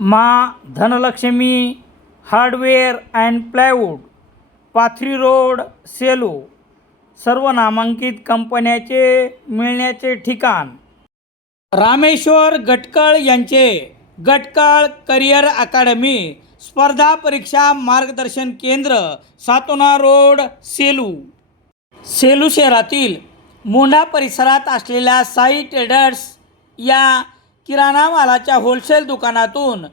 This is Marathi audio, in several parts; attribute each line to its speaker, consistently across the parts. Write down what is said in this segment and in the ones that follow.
Speaker 1: Maa Dhanlakshmi hardware and plywood Pathri road Selu सर्व नामांकित कंपन्याचे मिळण्याचे ठिकाण. रामेश्वर गटकळ यांचे गटकळ करिअर अकादमी स्पर्धा परीक्षा मार्गदर्शन केंद्र सातोना रोड सेलू. सेलू शहरातील मोंढा परिसरात असलेल्या साई ट्रेडर्स या किराणा मालाच्या होलसेल दुकानातून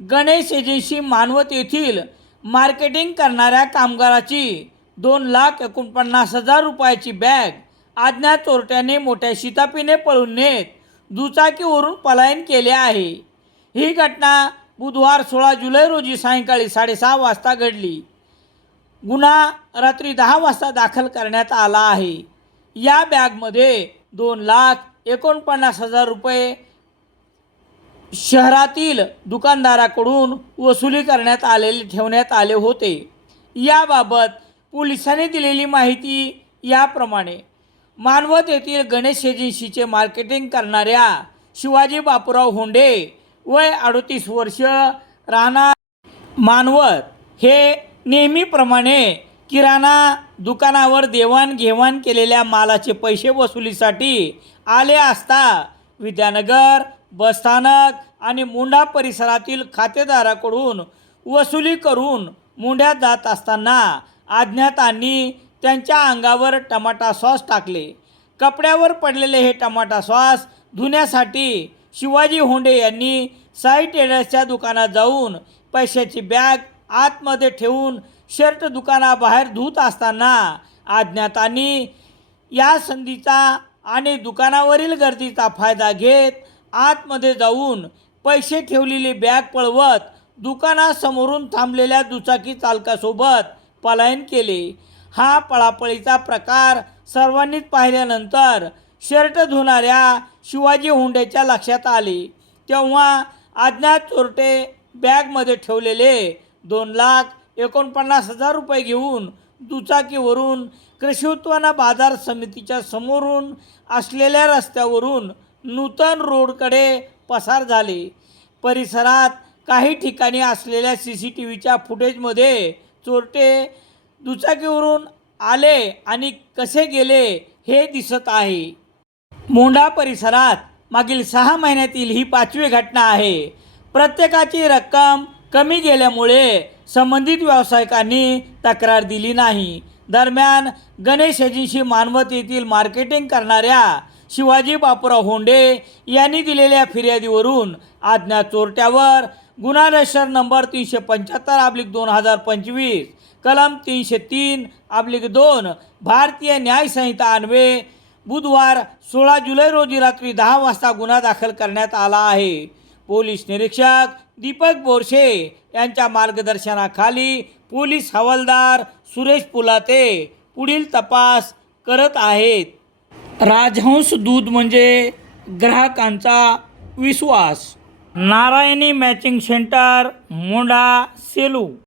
Speaker 1: गणेश एजन्सी मानवत येथील मार्केटिंग करणाऱ्या कामगाराची दोन लाख एकोणपन्नास हजार रुपयाची बॅग आज्ञा चोरट्याने मोठ्या शितापीने पळून नेत दुचाकीवरून पलायन केले आहे. ही घटना बुधवार सोळा जुलै रोजी सायंकाळी साडेसहा वाजता घडली. गुन्हा रात्री दहा वाजता दाखल करण्यात आला आहे. या बॅगमध्ये दोन लाख एकोणपन्नास हजार रुपये शहरातील दुकानदाराकडून वसुली करण्यात आलेले ठेवण्यात आले होते. याबाबत पोलिसांनी दिलेली माहिती याप्रमाणे. मानवत येथील गणेश एजन्सीचे मार्केटिंग करणाऱ्या शिवाजी बापूराव होंडे वय अडतीस वर्ष राहणार मानवत. हे नेहमीप्रमाणे किराणा दुकानावर देवाणघेवाण केलेल्या मालाचे पैसे वसुलीसाठी आले असता विद्यानगर बसस्थानक आणि मुंडा परिसरातील खातेदाराकडून वसुली करून मुंड्यात जात असताना अज्ञातांनी त्यांच्या अंगावर टमाटा सॉस टाकले. कपड्यावर पडलेले हे टमाटा सॉस धुण्यासाठी शिवाजी होंडे यांनी साई टेलर्सच्या दुकानात जाऊन पैशाची बॅग आतमध्ये ठेवून शर्ट दुकानाबाहेर धुत असताना अज्ञातांनी या संधीचा आणि दुकानावरील गर्दीचा फायदा घेत आतमध्ये जाऊन पैसे ठेवलेली बॅग पळवत दुकानासमोरून थांबलेल्या दुचाकी चालकासोबत पलायन केले. हा पळापळीचा प्रकार सर्वांनीच पाहिल्यानंतर शर्ट धुणाऱ्या शिवाजी हुंडेच्या लक्षात आले. तेव्हा अज्ञात चोरटे बॅगमध्ये ठेवलेले दोन लाख एकोणपन्नास हजार रुपये घेऊन दुचाकीवरून कृषी उत्पन्न बाजार समितीच्या समोरून असलेल्या रस्त्यावरून नूतन रोडकडे पसार झाले. परिसरात काही ठिकाणी असलेल्या सी सी टी व्हीच्या फुटेजमध्ये चोरटे दुचाकीवरून आले आणि कसे गेले हे दिसत आहे. मोंढा परिसरात मागील सहा महिन्यातील ही पाचवी घटना आहे. प्रत्येकाची रक्कम कमी गेल्यामुळे संबंधित व्यावसायिकांनी तक्रार दिली नाही. दरम्यान गणेश एजन्सी मानवत येथील मार्केटिंग करणाऱ्या शिवाजी बापूराव होंडे यांनी दिलेल्या फिर्यादीवरून आज्ञा चोरट्यावर गुन्हा रजिस्टर नंबर तीनशे पंच्याहत्तर अब्लिक दोन हजार पंचवीस कलम तीनशे तीन अब्लिक दोन भारतीय न्यायसंहिता अन्वे बुधवार सोळा जुलै रोजी रात्री दहा वाजता गुन्हा दाखल करण्यात आला आहे. पोलीस निरीक्षक दीपक बोरशे यांच्या मार्गदर्शनाखाली पोलीस हवालदार सुरेश पुलाते पुढील तपास करत आहेत. राजहंस दूध म्हणजे ग्राहकांचा विश्वास. Narayani matching centre Mondha Selu.